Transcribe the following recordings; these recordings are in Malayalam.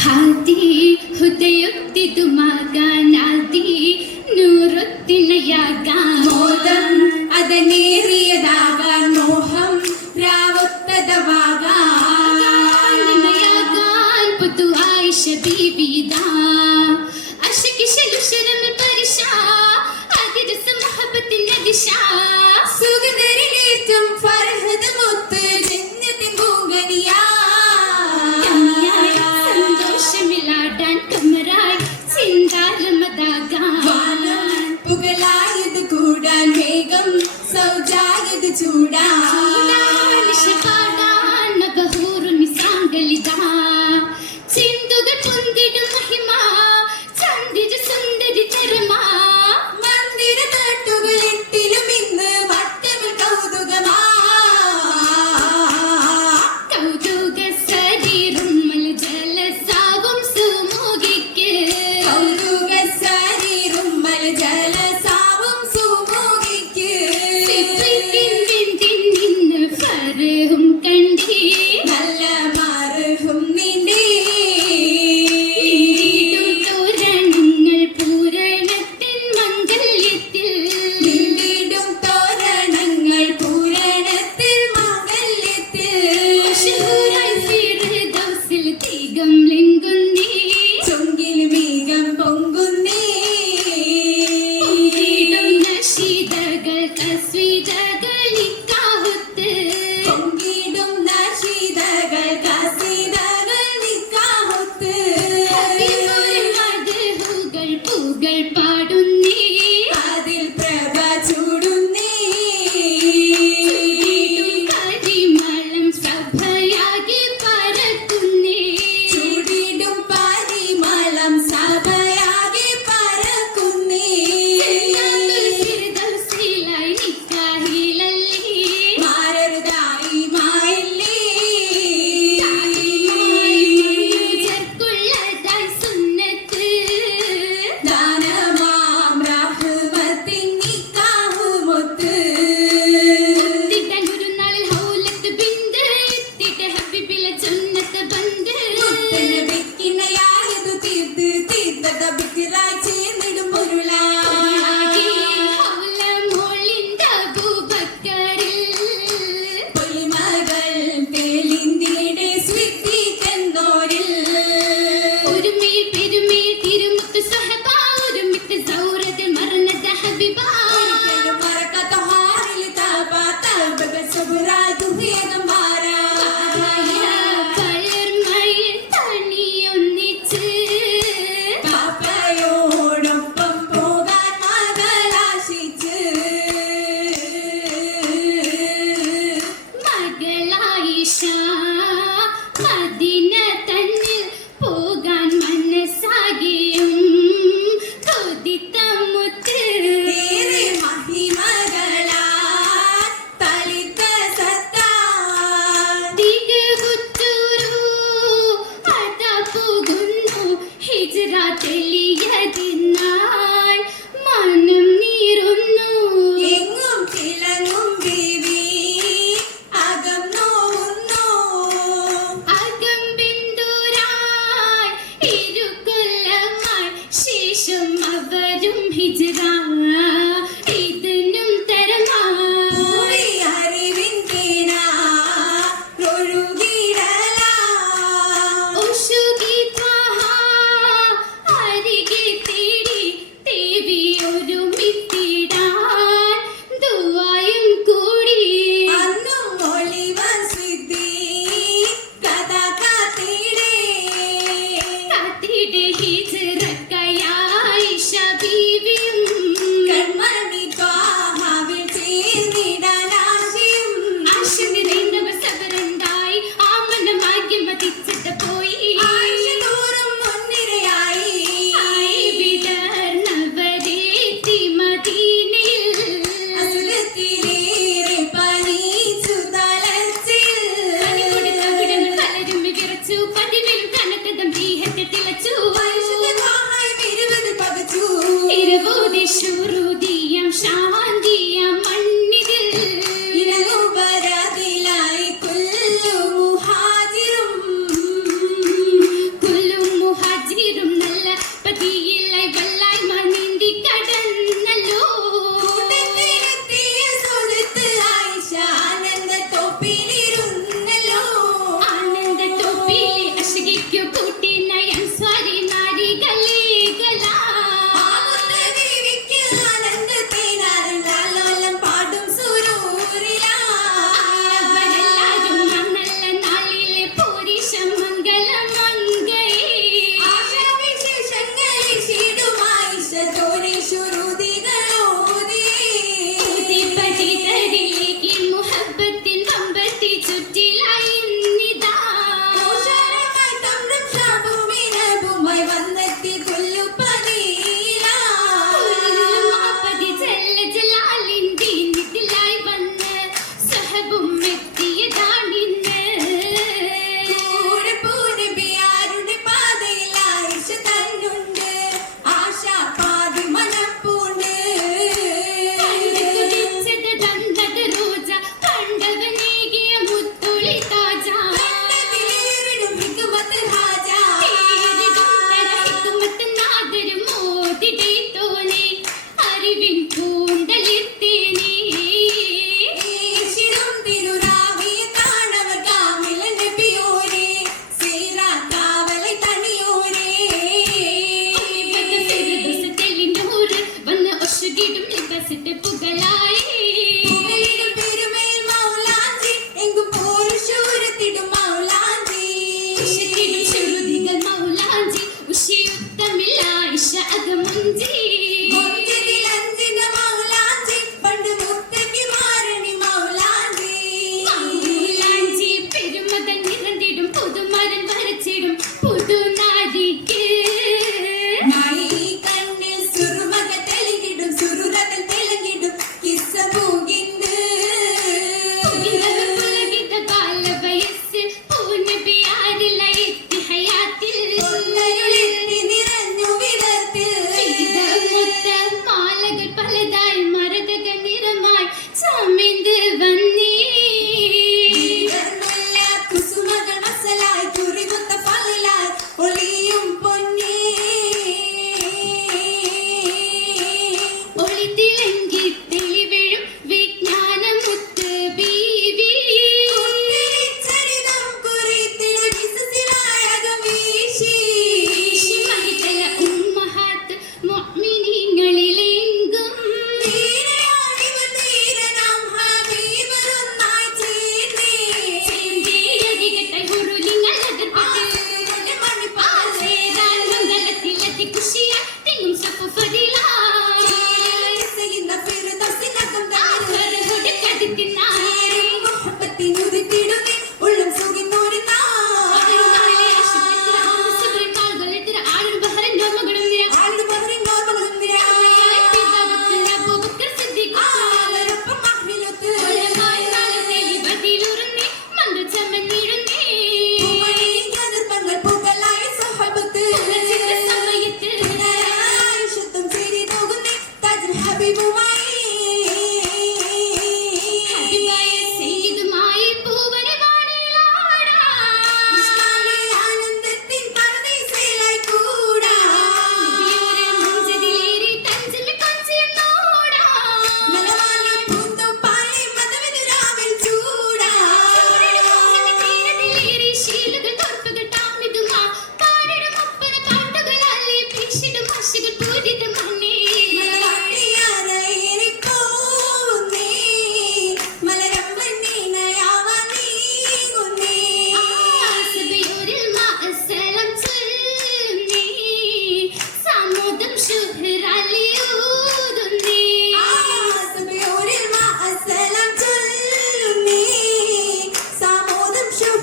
ಹಾದಿ ಹೃದಯುಕ್ತಿದು ಮಗನಾದಿ നൂറുത്തിണയാക മോദം അതനേറിയതാക മോഹം രാവത്തതവാകാൻ പുതു ആയിഷ ബീബിതാ ചൂടാ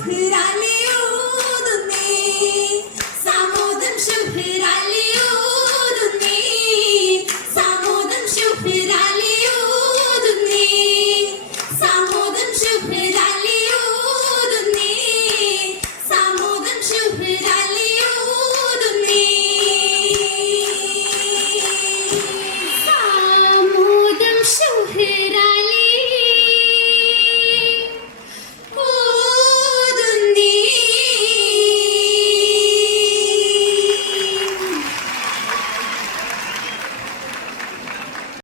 그라